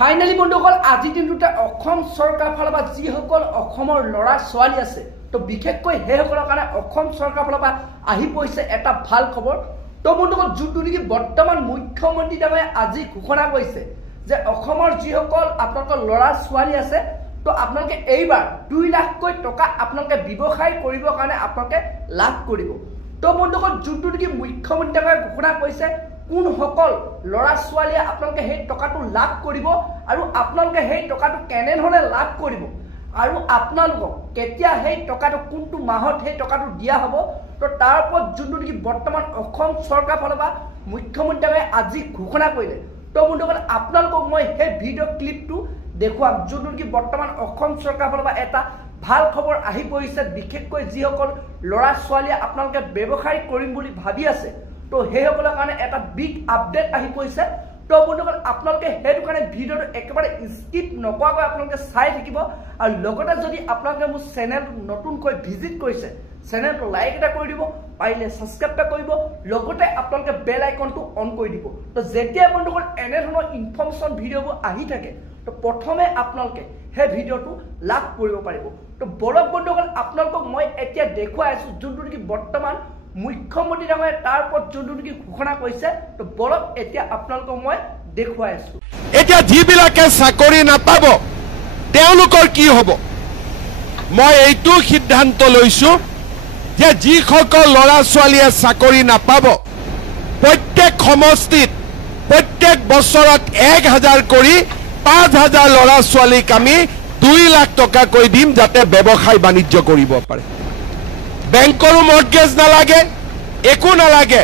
Finally বন্ধুসকল আজি দিনটোতে অসম চৰকাৰ ফালৰ পৰা যিসকল অসমৰ ল'ৰা ছোৱালী আছে তো বিশেষকৈ সেইসকলৰ কাৰণে অসম চৰকাৰ ফালৰ পৰা আহি পৰিছে এটা ভাল খবৰ। তো বন্ধুসকল যোনটো নেকি বৰ্তমান মুখ্যমন্ত্ৰী ডাঙৰীয়াই আজি ঘোষণা কৰিছে যে অসমৰ যিসকল আপোনালোকৰ ল'ৰা ছোৱালী আছে তো আপোনালোকে এইবাৰ 2 লাখকৈ টকা আপোনালোকে ব্যৱসায় কৰিবৰ কাৰণে আপোনালোকে লাভ কৰিব। তো বন্ধুসকল যোনটো নেকি মুখ্যমন্ত্ৰী ডাঙৰীয়াই ঘোষণা কৰিছে কোন সকল ল'ৰা ছোৱালীয়ে আপোনালোকে সেই টকাটো লাভ কৰিব আৰু আপোনালোকে সেই টকাটো কেনেধৰণে লাভ কৰিব আৰু আপোনালোকক কেতিয়া সেই টকাটো কোনটো মাহত সেই টকাটো দিয়া হ'ব তো তাৰ ওপৰত যোনটো নেকি বৰ্তমান অসম চৰকাৰ ফালৰ পৰা মুখ্যমন্ত্ৰীয়ে আজি ঘোষণা কৰিলে। তো বন্ধুসকল আপোনালোকক মই সেই ভিডিঅ' ক্লিপটো দেখুৱাম যোনটো নেকি বৰ্তমান অসম চৰকাৰ ফালৰ পৰা এটা ভাল খবৰ আহি পৰিছে, বিশেষকৈ যিসকল ল'ৰা ছোৱালীয়ে আপোনালোকে ব্যৱসায় কৰিম বুলি ভাবি আছে তো সেইসকলৰ কাৰণে এটা বিগ আপডেট আহি পৰিছে। তো বন্ধুসকল আপোনালোকে সেইটো কাৰণে ভিডিঅ'টো একেবাৰে স্কিপ নকৰাকৈ আপোনালোকে চাই থাকিব আৰু লগতে যদি আপোনালোকে মোৰ চেনেলটো নতুনকৈ ভিজিট কৰিছে চেনেলটো লাইক এটা কৰি দিব, পাৰিলে সাবস্ক্ৰাইব এটা কৰিব, লগতে আপোনালোকে বেল আইকনটো অন কৰি দিব। তো যেতিয়া বন্ধুসকল এনেধৰণৰ ইনফৰমেশ্যন ভিডিঅ'বোৰ আহি থাকে তো প্ৰথমে আপোনালোকে সেই ভিডিঅ'টো লাভ কৰিব পাৰিব। তো বলক বন্ধুসকল আপোনালোকক মই এতিয়া দেখুৱাই আছো যোনটো নেকি বৰ্তমান মুখ্যমন্ত্ৰী ডাঙৰীয়াই তাৰ ওপৰত যোনটো নেকি ঘোষণা কৰিছে। তো বলক এতিয়া আপোনালোকক মই দেখুৱাই আছো। এতিয়া যিবিলাকে চাকৰি নাপাব তেওঁলোকৰ কি হ'ব? মই এইটো সিদ্ধান্ত লৈছো যে যিসকল ল'ৰা ছোৱালীয়ে চাকৰি নাপাব প্ৰত্যেক সমষ্টিত প্ৰত্যেক বছৰত 1000 কৰি 5000 ল'ৰা ছোৱালীক আমি 2 লাখ টকাকৈ দিম যাতে ব্যৱসায় বাণিজ্য কৰিব পাৰে। বেংকৰো মৰ্টগেজ নালাগে, একো নালাগে,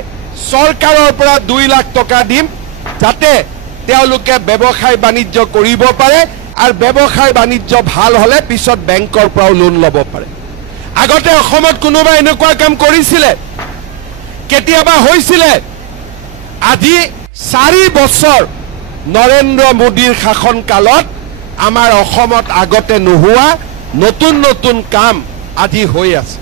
চৰকাৰৰ পৰা 2 লাখ টকা দিম যাতে তেওঁলোকে ব্যৱসায় বাণিজ্য কৰিব পাৰে আৰু ব্যৱসায় বাণিজ্য ভাল হ'লে পিছত বেংকৰ পৰাও লোন ল'ব পাৰে। আগতে অসমত কোনোবা এনেকুৱা কাম কৰিছিলে? কেতিয়াবা হৈছিলে? আজি 4 বছৰ নৰেন্দ্ৰ মোদীৰ শাসন কালত আমাৰ অসমত আগতে নোহোৱা নতুন নতুন কাম আজি হৈ আছে।